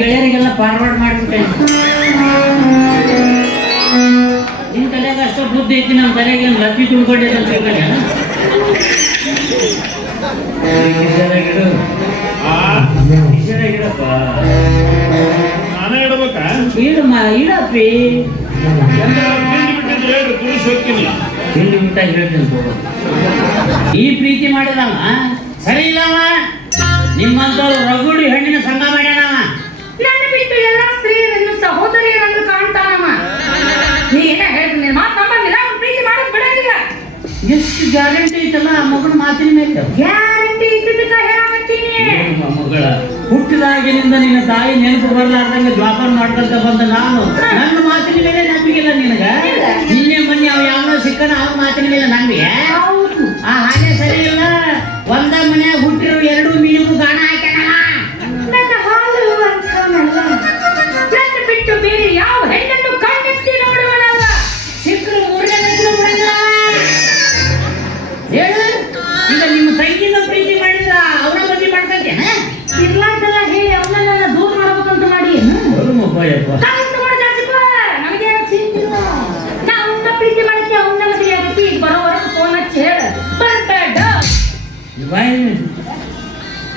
ಗೆಳೆಯರಿಗೆಲ್ಲ forward ಮಾಡಿಬಿಟ್ಟೆ. ನಿನ್ ತಲೆಗೆ ಅಷ್ಟು ಬುದ್ಧಿ ಐತಿ ನಮ್ಮ ತಲೆಗೆ ಏನು ಲಕ್ಕಿ ತುಂಬಿಕೊಂಡಿದೆ ಅಂತ ನಾನೇ ಇಡ್ಬೇಕಾ? ಇಡಮ್ಮ ಇಡಪ್ಪಿ. ತಿಂಡಿ ಊಟ ಹೇಳ್ತೀನಿ. ಈ ಪ್ರೀತಿ ಮಾಡಿದವ ಸರಿ ಇಲ್ಲವ ನಿಮ್ಮಂತವ್ರು ರಗುಡಿ ಹಣ್ಣಿನ ಸಂಘ ಮಾಡ್ಯಾನವ ಸಹೋದರಿಯರನ್ನು ಕಾಣ್ತಾನಮ್ಮ ನೀ ಏನ ಹೇಳ್ತೀನಿ ಮಾತು ನಂಬಂಗಿಲ್ಲ ಅವ್ನು ಪ್ರೀತಿ ಮಾಡೋದು ಬಿಡೋದಿಲ್ಲ ಎಷ್ಟು ಗ್ಯಾರಂಟಿ ಐತಲ್ಲ ಆ ಮಗನ ಮಾತಿನ ಮೇಲೆ? ಗ್ಯಾರಂಟಿ ಇದ್ದಿದ್ದಕ್ಕ ಹೇಳಾಕತ್ತೀನಿ. ಮಗಳ? ಹುಟ್ಟಿದಾಗಿನಿಂದ ನಿನ್ನ ತಾಯಿ ನೆನಪು ಬರ್ಲಾರ್ದಂಗೆ ಜ್ವಾಪನ ಮಾಡ್ಕೊಂತ ಬಂದ ನಾನು ನನ್ನ ಮಾತಿನ ಮೇಲೆ ನಂಬಿಕೆಲ್ಲ ನಿನಗ? ನಿನ್ನೆ ಮೊನ್ನೆ ಅವ ಯಾವನೋ ಸಿಕ್ಕನ ಅವ್ರ ಮಾತಿನ ಮೇಲೆ ನಂಬಿಕೆ ಆ ಹಾಗೆ ಸರಿ ಇಲ್ಲ. ಒಂದ ಮನೆ ಹುಟ್ಟಿರೋ ಎರಡು ಮೀನಿಗೂ ಗಾಣ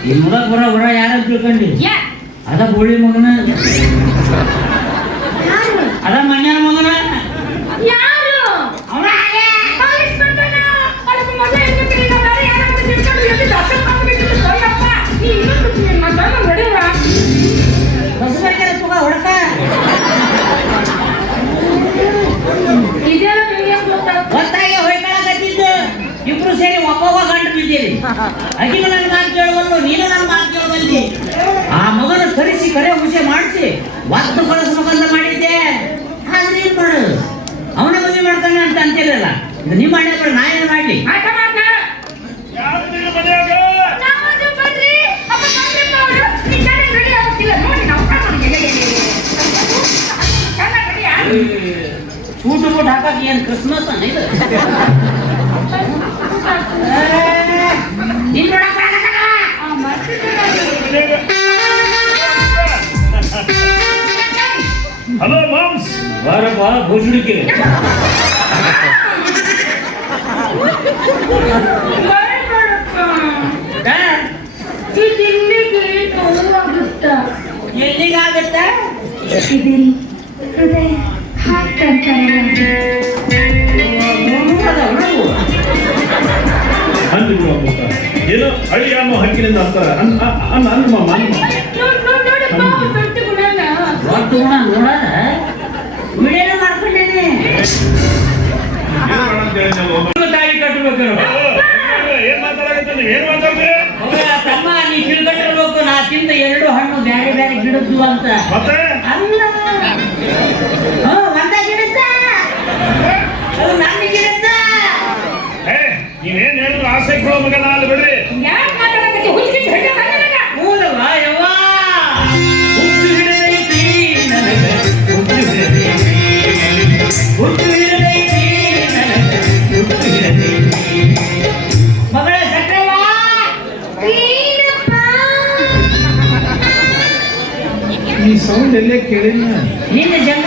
ಈ ಮಗ ಬರೋ ಬರ ಯಾರ ತಿಳ್ಕೊಂಡಿ ಯಾ? ಅದ ಗೋಳಿ ಮಗನ ಅಗಿನ ನನ್ನ ಮಾತು ಕೇಳುವಲ್ಲು ನೀನು ನನ್ನ ಮಾತು ಕೇಳುವಲ್ಲಿ ಆ ಮಗನ ಕರೆಸಿ ಕರೆ ಹುಷೆ ಮಾಡಿಸಿ ಒತ್ತು ಕಳಿಸ್ಬೇಕಂತ ಮಾಡಿದ್ದೆ. ಆದ್ರೆ ಏನ್ ಮಾಡೋದು? ಅವನ ಮದುವೆ ಮಾಡ್ತಾನೆ ಅಂತ ಅಂತಿರಲ್ಲ? ನಿಮ್ಮ ಹಣೆ ಬರ ನಾ ಏನು ಮಾಡ್ಲಿ. ಸೂಟು ಬೂಟ್ ಹಾಕಕ್ಕೆ ಏನು ಕ್ರಿಸ್ಮಸ್ ಅನ್ನ ಇದು? ಬಾರಪ್ಪ ನೋವಾಗುತ್ತಾ? ಎಲ್ಲಿಗಾಗತ್ತ? ಹೃದಯ ಬಿಡುವ ಏನೋ ಅಳಿ ಅನ್ನೋ ಹಕ್ಕಿನಿಂದ ಅಂತಾರೆ. ಅನ್ನ ಅನ್ನ ಅನ್ನ ಮಾಮ. ನೋಡ್- ತಮ್ಮ ನೀ ತಿಳ್ಕೊಂಡಿರ್ಬೇಕು ನಾ ತಿಂದ ಎರಡು ಹಣ್ಣು ಬ್ಯಾರೆ ಬ್ಯಾರೆ ಗಿಡದ್ದು ಅಂತ. ಅಲ್ಲ. ಒಂದ ಗಿಡದ್ದ ಅದು ನನ್ನ ಗಿಡದ್ದ ಏ ನೀವೇನ್ ಹೇಳಿದ್ರು ಆಸೆ ಕೊಡೋ ಅಲ್ಲಿ ಬಿಡ್ರಿ. ಯಾಕ್? ಎಲ್ಲೇ ಕೇಳಿಲ್ಲ ನಿನ್ನ ಜಂಗಲ್ದಾಗ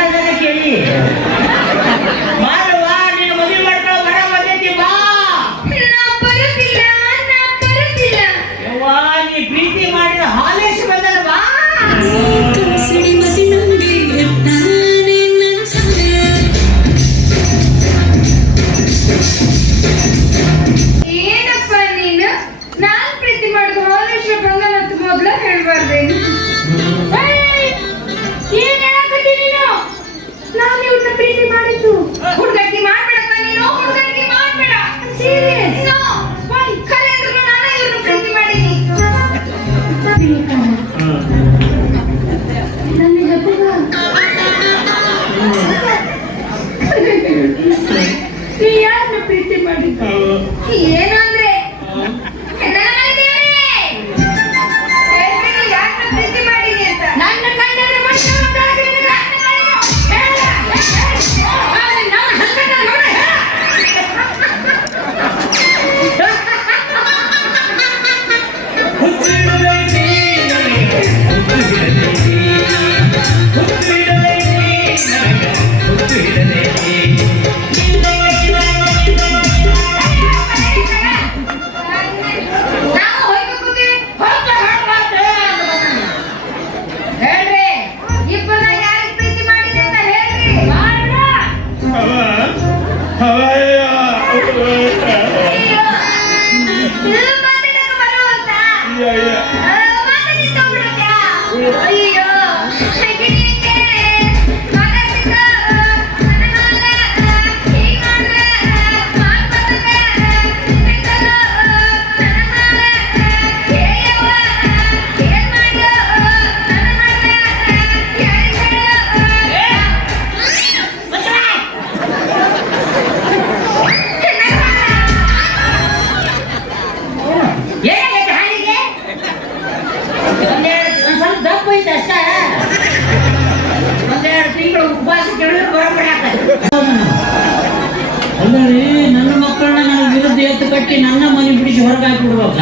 ಕಟ್ಟಿ ನನ್ನ ಮನೆ ಬಿಡಿಸಿ ಹೊರಗಾಕಿ ಹಾಕಿಬಿಡ್ಬೇಕ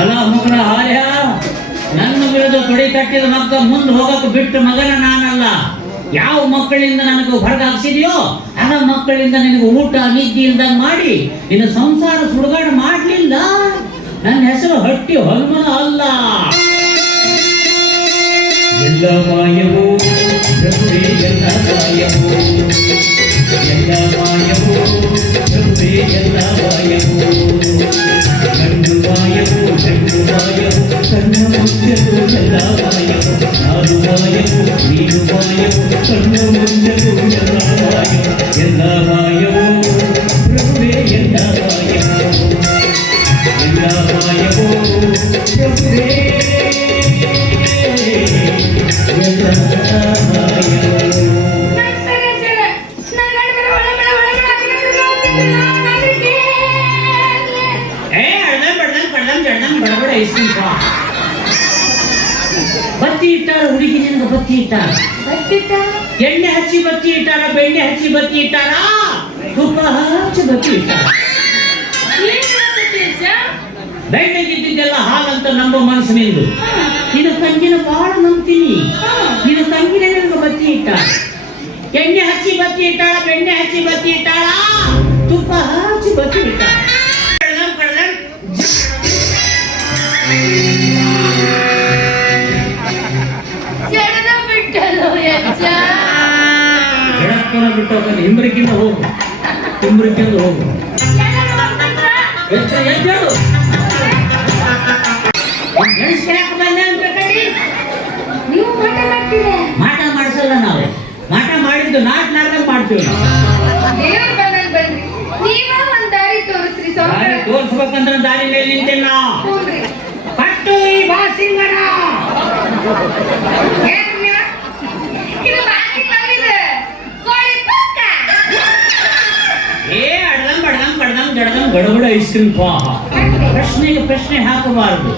ಅಲ್ಲ ಮಗಳ ಆರ್ಯ ನನ್ನ ವಿರುದ್ಧ ತೊಡಿ ಕಟ್ಟಿದ ಮಕ್ಕ ಮುಂದೆ ಹೋಗಕ್ಕೆ ಬಿಟ್ಟು ಮಗನ ನಾನಲ್ಲ. ಯಾವ ಮಕ್ಕಳಿಂದ ನನಗೆ ಹೊರಗೆ ಅದ ಮಕ್ಕಳಿಂದ ನಿನಗೆ ಊಟ, ನಿದ್ದೆ ಇಲ್ದಂಗೆ ಮಾಡಿ, ನಿನ್ನ ಸಂಸಾರ ಸುಡುಗಾಡ ಮಾಡಲಿಲ್ಲ. ನನ್ನ ಹೆಸರು ಹಟ್ಟಿ ಹೊಲ್ಮನ ಅಲ್ಲ. ಎಲ್ಲ ಮಾಯವೋ ಎಲ್ಲ ಮಾಯವೋ. ಬತ್ತಿ ಇಟ್ಟಾರ ಹುಡುಗಿ ನಿನ್ಗೆ ಬತ್ತಿ ಇಟ್ಟಾರ? ಎಣ್ಣೆ ಹಚ್ಚಿ ಬತ್ತಿ ಇಟ್ಟಾರ, ಬೆಣ್ಣೆ ಹಚ್ಚಿ ಬತ್ತಿ ಇಟ್ಟಾರ? ತುಪ್ಪ ಹಚ್ಚಿ ಬತ್ತಿ ಇಟ್ಟಾರ? ಬೆಣ್ಣೆಗಿದ್ದಿದ್ದೆಲ್ಲ ಹಾಗಂತ ನಮ್ಮ ಮನಸ್ಸು ನಿಂದು. ನಿನ್ನ ತಂಗಿನ ಬಹಳ ನಂಬ್ತೀನಿ. ನಿನ್ನ ತಂಗಿನ ನಿನ್ಗೆ ಬತ್ತಿ ಇಟ್ಟ ಎಣ್ಣೆ ಹಚ್ಚಿ ಬತ್ತಿ ಇಟ್ಟಾಳ ಬೆಣ್ಣೆ ಹಚ್ಚಿ ಬತ್ತಿ ಇಟ್ಟಾಳ ತುಪ್ಪ ಹಚ್ಚಿ ಬತ್ತಿ ಇಟ್ಟಾಳ. ಕಡ್ದಂ ಕಡ್ದಂ ಜಡಕ್ಕನ ಬಿಟ್ಟು ಹೋಗಲ್ಲ ಹಿಂಬರಿಕಿಂದ ಹೋಗು. ಹಿಂಬ್ರಿಕಿಂದ ಹೋಗು. ಎಷ್ಟು ಎದ್ದೇಳು ನೆನೆಸ್ಕೊಳಕ್ ಬಂದೆ ಅಂತ ಮಾಟ ಮಾಡಿಸಲ್ಲ ನಾವು ಮಾಟ ಮಾಡಿದ್ದು ನಾಲ್ಕು ನಾಟಕ ಮಾಡ್ತೀವಿ ದೇವ್ರ ಬಂದಂಗ್ ನೀವ ತೋರ್ಸ್ಬೇಕಂದ್ರೆ ದಾರಿ ಮೇಲೆ ನಿಂತಿಲ್ಲ ಹ್ಞೂನ್ರಿ. ಕಟ್ಟು ಈ ಬಾಸಿಂಗನ ಏನ್ರಿ ನೀವ? ಇದು ಬಾಕಿ ಬಂದಿದೆ. ಕೋಳಿ ಪಕ್ಕ. ಏ ಅಡ್ದಂ ಬಡ್ದಂ ಕಡ್ದಂ ಜಡ್ದಂ ಗಡಬಡ ಐಸ್ಕ್ರೀಮ್ ಸ್ವಾಹ ಪ್ರಶ್ನೆಗೆ ಪ್ರಶ್ನೆ ಹಾಕಬಾರದು.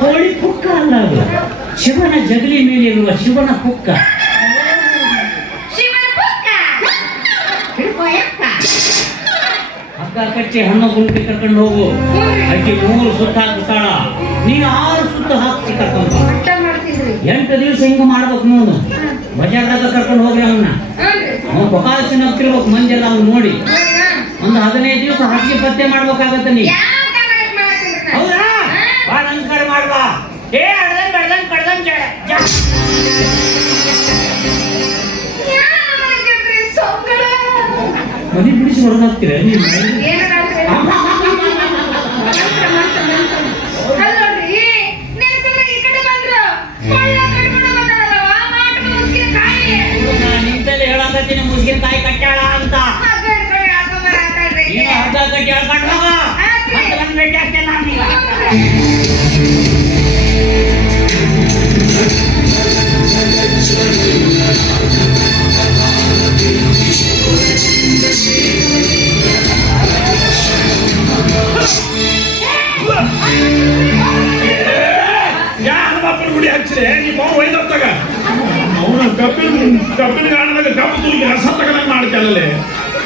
ಕೋಳಿ ಪುಕ್ಕ ಅಲ್ಲ ಅದು. ಶಿವನ ಜಗಲಿ ಮೇಲಿರುವ ಶಿವನ ಪುಕ್ಕ. ಹಗ್ಗ ಕಟ್ಟಿ ಹಣ್ಣು ಗುಂಡಿ ಕರ್ಕೊಂಡು ಹೋಗು. ಅಕ್ಕಿ ಮೂರು ಸುತ್ತ ಹಾಕ್ತಾಳ ನೀನು ಆರು ಸುತ್ತ ಹಾಕಿ ಕರ್ಕೊಂಡು. ಎಂಟು ದಿವಸ ಹಿಂಗ ಮಾಡ್ಬೇಕು ನೋಡು. ಬಜಾರ್ದಾಗ ಕರ್ಕೊಂಡು ಹೋಗ್ರಿ ಅವನ್ನ. ಅವ್ನು ಬಕಾಸಿನ ಹತ್ತಿರ್ಬೇಕು ಮಂಜೆಲ್ಲ ಅವ್ನು ನೋಡಿ. ಒಂದು ಹದಿನೈದು ದಿವಸ ಹಾಕಿ ಪತ್ತೆ ಮಾಡ್ಬೇಕಾಗತ್ತೆ ನೀ ನಾನು ನಿಂತಲ್ಲಿ ಹೇಳಕತ್ತೀನಿ ಮುಸ್ಗಿನಕಾಯಿ ಕಟ್ಟಾಳ ಅಂತ. ಕಟ್ಟಿ ಹೋಗ. ಮತ್ತೆ ಭೇಟಿ ಆಗ್ತೇನೆ ಕಬ್ಬಿನ ಕಬ್ಬಿನ ಗಾಣದಾಗ ಕಬ್ಬು ತೂಗಿ ರಸ ತಗದಂಗ ಮಾಡ್ತಾನಲ್ಲೇ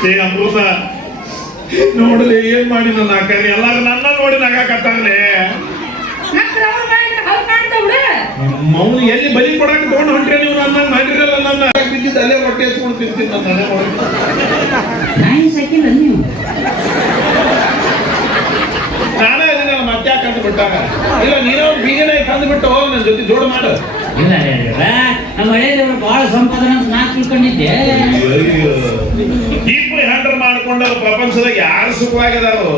ಏ ಅಮೃತ ನೋಡಲಿ ಏನ್ ಮಾಡಿ ನನ್ನ ಅಕ್ಕರಿ ಎಲ್ಲಾರು ನನ್ನ ನೋಡಿ ನಗಾಕತ್ತಾರಲೆ. ಮೌನ ಎಲ್ಲಿ ಬಲಿ ಕೊಡಕ್ಕೆ ತಗೊಂಡು ಹೊಂಟ್ರೆ ನೀವು ನನ್ನ ಮಾಡಿರಲ್ಲ ನನ್ನ. ಬಿದ್ದಿದ್ದು ಅಲ್ಲೇ ಹೊಟ್ಟೆ ಹಚ್ಕೊಂಡು ತಿಂತೀನಿ ನನ್ನ ಮನೆ ಒಳಗೆ. ನಾಯಿ ಸಾಕಿಲ್ಲ ನೀವು ನಾನೇ ಇದನ್ನ ಇಲ್ಲ ನೀನೋ ಬೀಗನೇ ತಂದು ಬಿಟ್ಟು ನನ್ನ ಜೊತೆ ಜೋಡು ಮಾಡು. ಇಲ್ಲ. ನಮ್ಮ ಹಳೆಯದವರು ಬಹಳ ಸಂಪಾದನೆ ಅಂತ ನಾ ತಿಳ್ಕೊಂಡಿದ್ದೆ. ಇಬ್ರು ಹ್ಯಾಂಡಲ್ ಮಾಡ್ಕೊಂಡ ಪ್ರಪಂಚದಾಗ ಯಾರು ಸುಖವಾಗಿದಾರೋ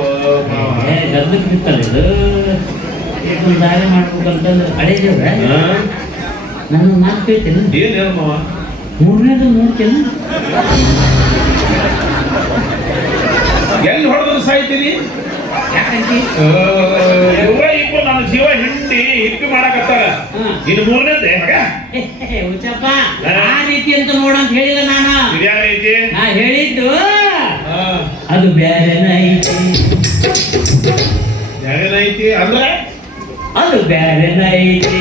ದಾರಿ ಮಾಡ್ಬೇಕಂತಂದ್ರೆ ಹಳೆಯದೇವ್ರ ನನ್ನ ಮಾತು ಕೇಳ್ತೇನೆ. ಏನು ಹೇಳ ಮಾವ? ಮೂರನೇದು ನೋಡ್ತೇನೆ. ಎಲ್ಲಿ ಹೊಡೆದ್ರು ಸಾಯ್ತೀರಿ? ಯಾಕೆ ನನ್ನ ಜೀವ ಹಿಂಡಿ ಹಿಪ್ಪಿ ಮಾಡಕತ್ತಾರ. ಇನ್ನು ಮೂರನೇ ಮಗ. ಹುಚ್ಚಪ್ಪ ಆ ರೀತಿ ಅಂತ ನೋಡಂತ ಹೇಳಿಲ್ಲ ನಾನು. ಇದ್ಯಾ ರೀತಿ? ನಾ ಹೇಳಿದ್ದು. ಅದು ನೈತಿ. ಐತಿ ನೈತಿ ಅಂದ್ರೆ? ಅದು ಬೇರೆ ಐತಿ